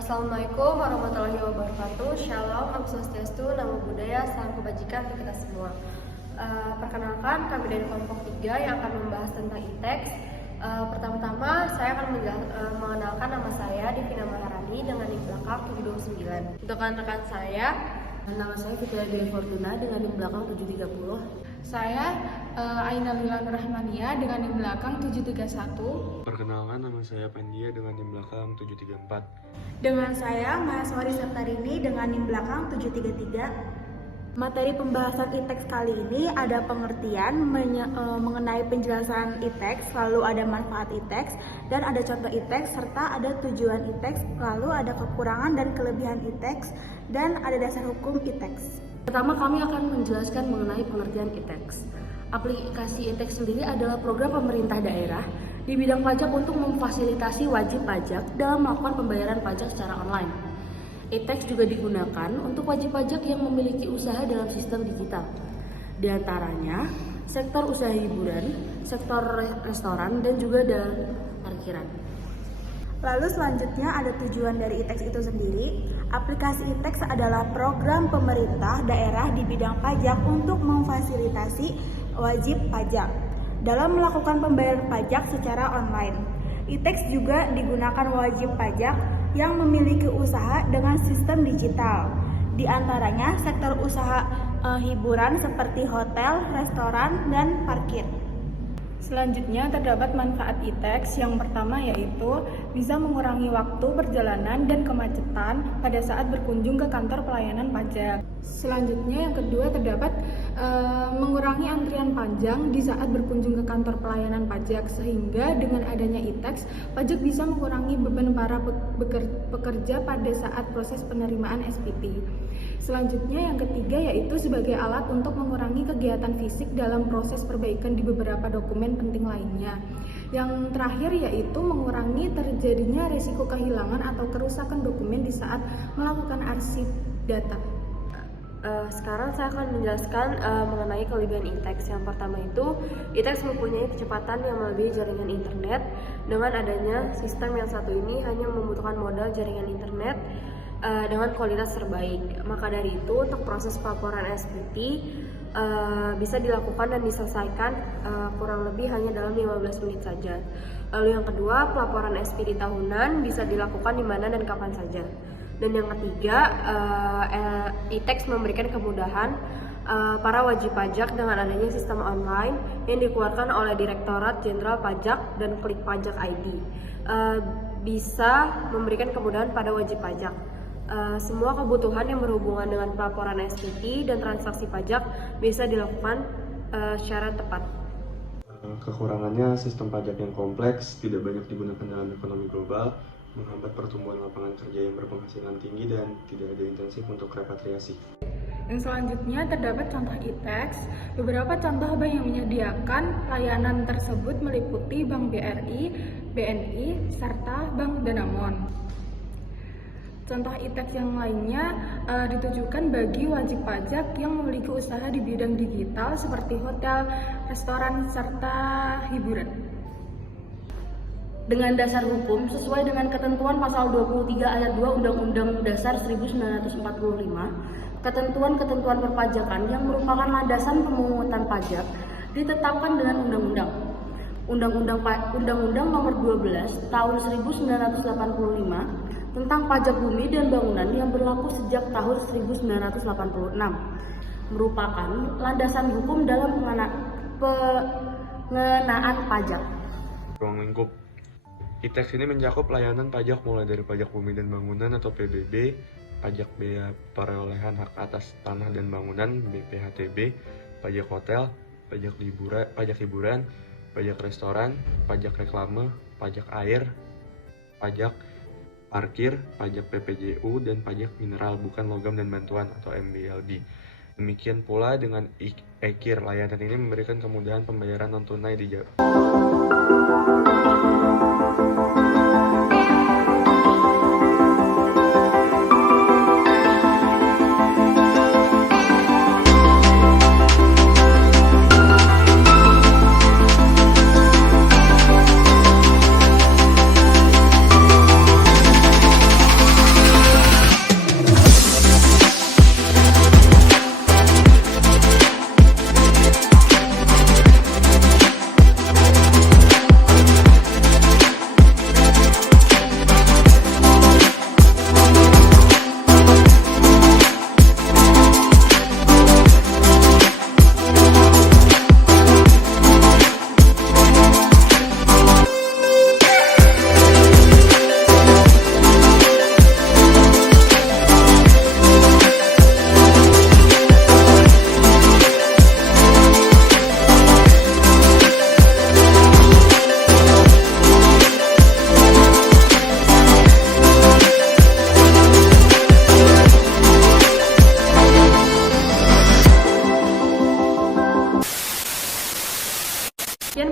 Assalamualaikum warahmatullahi wabarakatuh. Shalom, Om Swastiastu, Namo Buddhaya, Salam Kebajikan untuk kita semua. Perkenalkan, kami dari kelompok 3 yang akan membahas tentang ITEX. Pertama-tama, saya akan mengenalkan nama saya Divina Maharani dengan NIM belakang 729. Untuk rekan saya, nama saya Fitria Dewi Fortuna dengan NIM belakang 730. Saya Aina Lila Rahmania dengan NIM belakang 731. Perkenalkan, nama saya Pendia dengan NIM belakang 734. Dengan saya Mahaswari Septarini dengan NIM belakang 733. Materi pembahasan ITEX kali ini ada pengertian mengenai penjelasan ITEX, lalu ada manfaat ITEX, dan ada contoh ITEX, serta ada tujuan ITEX, lalu ada kekurangan dan kelebihan ITEX, dan ada dasar hukum ITEX. Pertama, kami akan menjelaskan mengenai pengertian ITEX. Aplikasi ITEX sendiri adalah program pemerintah daerah di bidang pajak untuk memfasilitasi wajib pajak dalam melakukan pembayaran pajak secara online. ITEX juga digunakan untuk wajib pajak yang memiliki usaha dalam sistem digital. Di antaranya, sektor usaha hiburan, sektor restoran, dan juga dalam parkiran. Lalu selanjutnya ada tujuan dari ITEX itu sendiri. Aplikasi ITEX adalah program pemerintah daerah di bidang pajak untuk memfasilitasi wajib pajak dalam melakukan pembayaran pajak secara online. ITEX juga digunakan wajib pajak yang memiliki usaha dengan sistem digital. Di antaranya sektor usaha hiburan seperti hotel, restoran, dan parkir. Selanjutnya terdapat manfaat ITEX. Yang pertama yaitu bisa mengurangi waktu perjalanan dan kemacetan pada saat berkunjung ke kantor pelayanan pajak. Selanjutnya yang kedua terdapat mengurangi antrian panjang di saat berkunjung ke kantor pelayanan pajak, sehingga dengan adanya ITEX, pajak bisa mengurangi beban para pekerja pada saat proses penerimaan SPT. Selanjutnya yang ketiga yaitu sebagai alat untuk mengurangi kegiatan fisik dalam proses perbaikan di beberapa dokumen penting lainnya. Yang terakhir yaitu mengurangi terjadinya risiko kehilangan atau kerusakan dokumen di saat melakukan arsip data. Sekarang saya akan menjelaskan mengenai kelebihan ITEX. Yang pertama itu, ITEX mempunyai kecepatan yang melebihi jaringan internet. Dengan adanya sistem yang satu ini hanya membutuhkan modal jaringan internet dengan kualitas terbaik. Maka dari itu, untuk proses pelaporan SPT bisa dilakukan dan diselesaikan kurang lebih hanya dalam 15 menit saja. Lalu yang kedua, pelaporan SPT tahunan bisa dilakukan di mana dan kapan saja. Dan yang ketiga, ITEX memberikan kemudahan para wajib pajak dengan adanya sistem online yang dikeluarkan oleh Direktorat Jenderal Pajak dan Klik Pajak ID. Bisa memberikan kemudahan pada wajib pajak. Semua kebutuhan yang berhubungan dengan pelaporan SPT dan transaksi pajak bisa dilakukan secara tepat. Kekurangannya, sistem pajak yang kompleks, tidak banyak digunakan dalam ekonomi global, menghambat pertumbuhan lapangan kerja yang berpenghasilan tinggi, dan tidak ada intensif untuk repatriasi. Yang selanjutnya terdapat contoh ITEX. Beberapa contoh bank yang menyediakan layanan tersebut meliputi Bank BRI, BNI, serta Bank Danamon. Contoh ITEX yang lainnya ditujukan bagi wajib pajak yang memiliki usaha di bidang digital seperti hotel, restoran, serta hiburan. Dengan dasar hukum sesuai dengan ketentuan pasal 23 ayat 2 Undang-Undang Dasar 1945, ketentuan-ketentuan perpajakan yang merupakan landasan pemungutan pajak ditetapkan dengan Undang-Undang Nomor 12 Tahun 1985 tentang pajak bumi dan bangunan yang berlaku sejak tahun 1986, merupakan landasan hukum dalam pengenaan pajak. Ruang lingkup ITEX ini mencakup layanan pajak mulai dari pajak bumi dan bangunan atau PBB, pajak bea perolehan hak atas tanah dan bangunan BPHTB, pajak hotel, pajak hiburan, pajak restoran, pajak reklame, pajak air, pajak parkir, pajak PPJU, dan pajak mineral bukan logam dan bantuan atau MBLB. Demikian pula dengan EKIR, layanan ini memberikan kemudahan pembayaran non tunai di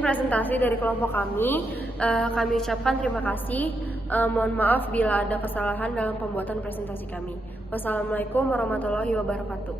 presentasi dari kelompok kami. Kami ucapkan terima kasih. Mohon maaf bila ada kesalahan dalam pembuatan presentasi kami. Wassalamualaikum warahmatullahi wabarakatuh.